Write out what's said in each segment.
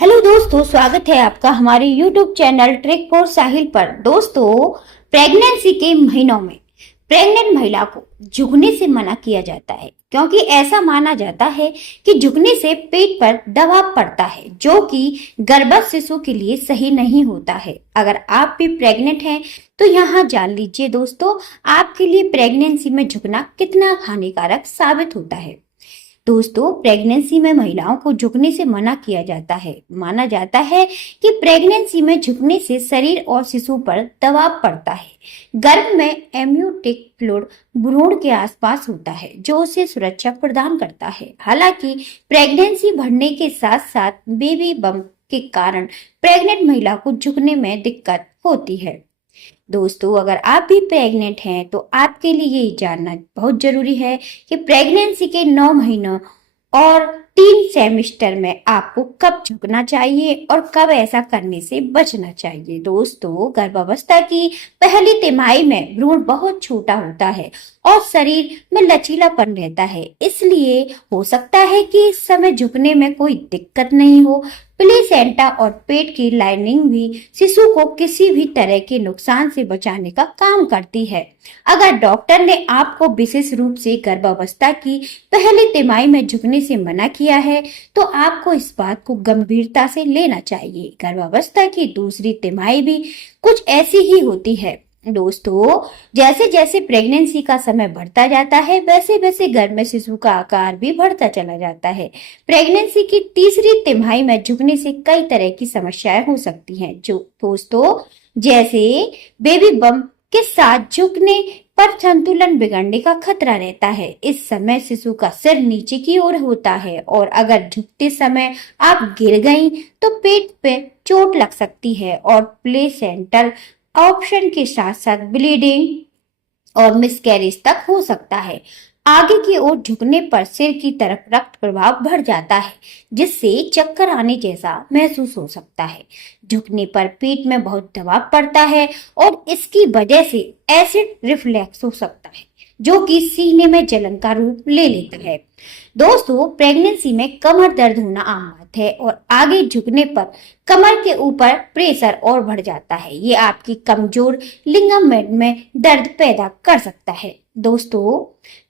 Hello दोस्तों, स्वागत है आपका हमारे यूट्यूब चैनल ट्रिक फॉर साहिल पर। दोस्तों, प्रेगनेंसी के महीनों में प्रेग्नेंट महिला को झुकने से मना किया जाता है, क्योंकि ऐसा माना जाता है कि झुकने से पेट पर दबाव पड़ता है, जो कि गर्भस्थ शिशु के लिए सही नहीं होता है। अगर आप भी प्रेग्नेंट हैं तो यहाँ जान लीजिए दोस्तों, आपके लिए प्रेगनेंसी में झुकना कितना हानिकारक साबित होता है। दोस्तों, प्रेगनेंसी में महिलाओं को झुकने से मना किया जाता है। माना जाता है कि प्रेगनेंसी में झुकने से शरीर और शिशु पर दबाव पड़ता है। गर्भ में एम्नियोटिक फ्लूइड भ्रूण के आसपास होता है, जो उसे सुरक्षा प्रदान करता है। हालांकि प्रेगनेंसी बढ़ने के साथ साथ बेबी बम्प के कारण प्रेग्नेंट महिला को झुकने में दिक्कत होती है। दोस्तों, अगर आप भी प्रेग्नेंट हैं तो आपके लिए ये जानना बहुत जरूरी है कि प्रेगनेंसी के 9 महीनों और 3 सेमेस्टर में आपको कब झुकना चाहिए और कब ऐसा करने से बचना चाहिए। दोस्तों, गर्भावस्था की पहली तिमाही में भ्रूण बहुत छोटा होता है और शरीर में लचीलापन रहता है, इसलिए हो सकता है कि इस समय झुकने में कोई दिक्कत नहीं हो। प्लेसेंटा और पेट की लाइनिंग भी शिशु को किसी भी तरह के नुकसान से बचाने का काम करती है। अगर डॉक्टर ने आपको विशेष रूप से गर्भावस्था की पहली तिमाही में झुकने से मना किया है तो आपको इस बात को गंभीरता से लेना चाहिए। गर्भावस्था की दूसरी तिमाही भी कुछ ऐसी ही होती है। दोस्तों, जैसे जैसे प्रेगनेंसी का समय बढ़ता जाता है, वैसे वैसे गर्भ में शिशु का आकार भी बढ़ता चला जाता है। प्रेगनेंसी की तीसरी तिमाही में झुकने से कई तरह की समस्याएं हो सकती हैं, जो दोस्तों जैसे बेबी बम्प के साथ झुकने पर संतुलन बिगड़ने का खतरा रहता है। इस समय शिशु का सिर नीचे की ओर होता है और अगर झुकते समय आप गिर गईं तो पेट पे चोट लग सकती है और प्लेसेंटल ऑप्शन के साथ साथ ब्लीडिंग और मिसकैरेज तक हो सकता है। आगे की ओर झुकने पर सिर की तरफ रक्त प्रवाह बढ़ जाता है, जिससे चक्कर आने जैसा महसूस हो सकता है। झुकने पर पेट में बहुत दबाव पड़ता है और इसकी वजह से एसिड रिफ्लेक्स हो सकता है, जो कि सीने में जलन का रूप ले लेता है। दोस्तों, प्रेगनेंसी में कमर दर्द होना आम बात है और आगे झुकने पर कमर के ऊपर प्रेशर और बढ़ जाता है। ये आपकी कमजोर लिगामेंट में दर्द पैदा कर सकता है। दोस्तों,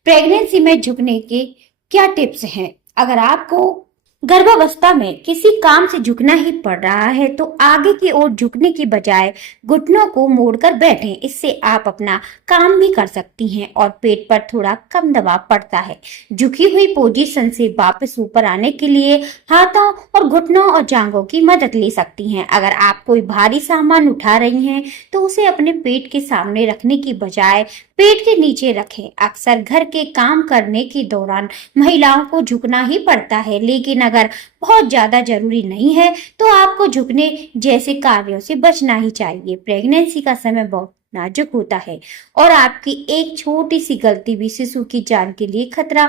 प्रेगनेंसी में झुकने के क्या टिप्स हैं? अगर आपको गर्भावस्था में किसी काम से झुकना ही पड़ रहा है तो आगे की ओर झुकने की बजाय घुटनों को मोड़कर बैठें। इससे आप अपना काम भी कर सकती हैं और पेट पर थोड़ा कम दबाव पड़ता है। झुकी हुई पोजीशन से वापस ऊपर आने के लिए हाथों और घुटनों और जांघों की मदद ले सकती हैं। अगर आप कोई भारी सामान उठा रही हैं तो उसे अपने पेट के सामने रखने की बजाय पेट के नीचे रखें। अक्सर घर के काम करने के दौरान महिलाओं को झुकना ही पड़ता है, लेकिन अगर बहुत ज्यादा जरूरी नहीं है तो आपको झुकने जैसे कार्यों से बचना ही चाहिए। प्रेगनेंसी का समय बहुत नाजुक होता है और आपकी एक छोटी सी गलती भी शिशु की जान के लिए खतरा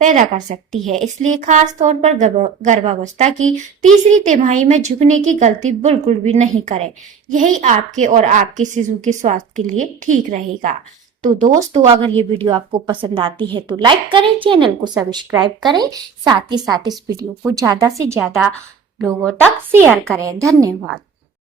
पैदा कर सकती है। इसलिए खास तौर पर गर्भावस्था की तीसरी तिमाही में झुकने की गलती बिल्कुल भी नहीं करें। यही आपके और आपके शिशु के स्वास्थ्य के लिए ठीक रहेगा। तो दोस्तों, अगर ये वीडियो आपको पसंद आती है तो लाइक करें, चैनल को सब्सक्राइब करें, साथ ही साथ इस वीडियो को ज्यादा से ज्यादा लोगों तक शेयर करें। धन्यवाद।